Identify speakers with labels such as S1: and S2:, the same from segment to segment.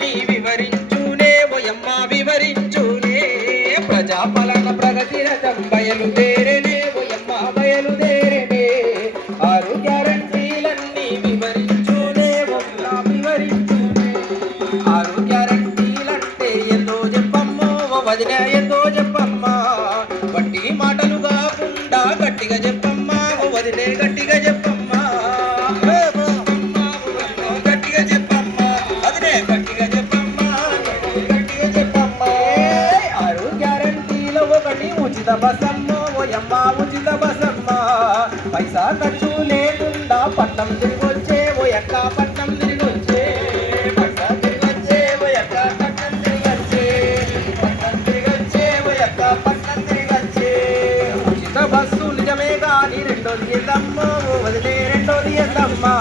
S1: సమస్యలన్నీ వివరించునే ఓయమ్మ వివరించునే. ప్రజాపాలన ప్రగతి రథం బయలుదేరేనే ఓయమ్మ బయలుదేరేనే ఆరు గ్యారంటీలన్నీ వివరించునే ఓయమ్మ వివరించునే. ఆరు గ్యారంటీలంటే ఎంతో చెప్పమ్మో వదిన ఎంతో చెప్పమ్మా. వట్టి మాటలు కాకుండా గట్టిగా చెప్పమ్మా వదిలే గట్టిగా చెప్ప ఉచిత బసమ్మ ఓ యమ్మ ఉచిత బసమ్మ పైసా ఖర్చు లేకుండా పట్నం తిరిగొచ్చే ఓ ఎక్క పట్నం తిరిగొచ్చే. పైసా తిరిగొచ్చే ఓ ఎక్క పట్నం తిరిగొచ్చే. పట్నం తిరిగొచ్చే ఓ ఎక్క పట్నం తిరిగొచ్చే. ఉచిత బస్సు నిజమే కానీ రెండోది ఎందమ్మో ఓ వదిలే రెండోది ఎందమ్మా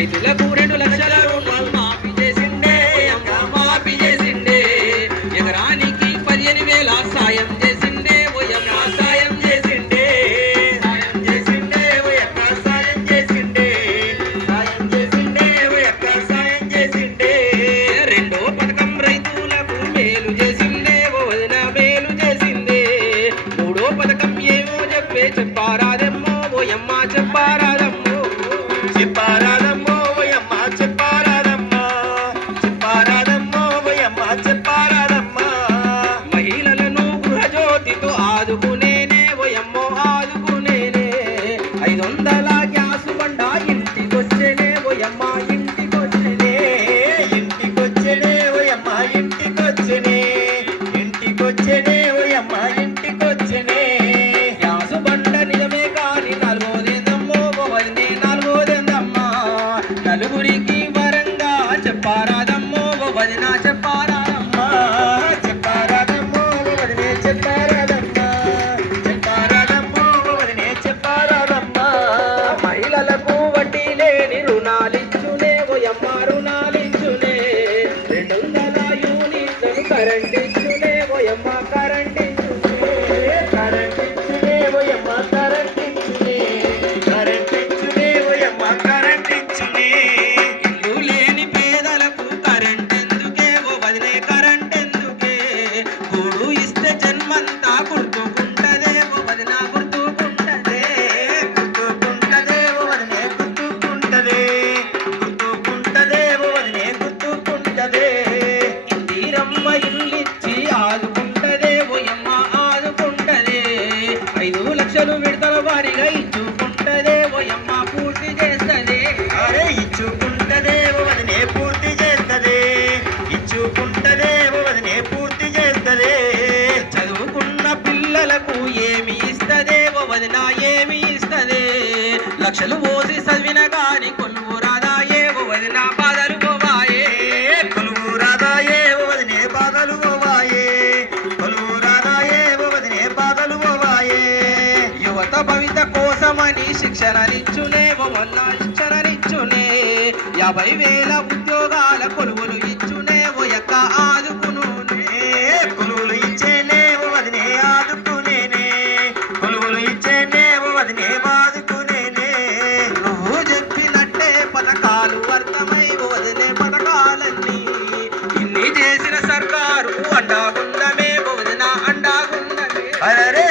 S1: రైతులకు రెండు లక్షల రుణాలు మాఫీ చేసిండే అమ్మ మాఫీ చేసిండే. ఎకరానికి పదిహేను వేల సాయం చేసిండే సాయం చేసిండే. సాయం చేసిండే సాయం చేసిండే. సాయం చేసిండే సాయం చేసిండే. రెండో పథకం రైతులకు మేలు చేసిందే వదిన మేలు చేసిందే మూడో పథకం ఏమో చెప్పే చెప్పారాదమ్మో ఓయమ్మ చెప్పారాదమ్మో. చెప్పారా ఓయమ్మ ఇంటికొచ్చేనే ఇంటికొచ్చేనే ఓయమ్మ ఇంటికొచ్చేనే ఇంటికొచ్చేనే ఓయమ్మ ఇంటికొచ్చేనే. గ్యాసు బండ నిజమే కాని నలుగోదేందమ్మో వదినే నలుగోదేందమ్మా. నలుగురికి వరంగా చెప్పారాదమ్మో వదిన చెప్పారాదమ్మా పోసి చదివిన గాని కొలువు రాదాయే ఓ వదిన బాధలు పోవాయే. కొలువు రాదాయే ఓ వదినే బాధలు పోవాయే. కొలువు రాదాయే ఓ వదినే బాధలు పోవాయే. యువత భవిత కోసమని శిక్షణనిచ్చునే ఓ వన్న శిక్షణనిచ్చునే. యాభై వేల ఉద్యోగాల కొలువులు పథకాలు అర్థమై ఓ వదిలే పథకాలన్నీ. ఇన్ని చేసిన సర్కారు అండాగుందమే ఓ అండాగుందమే అరే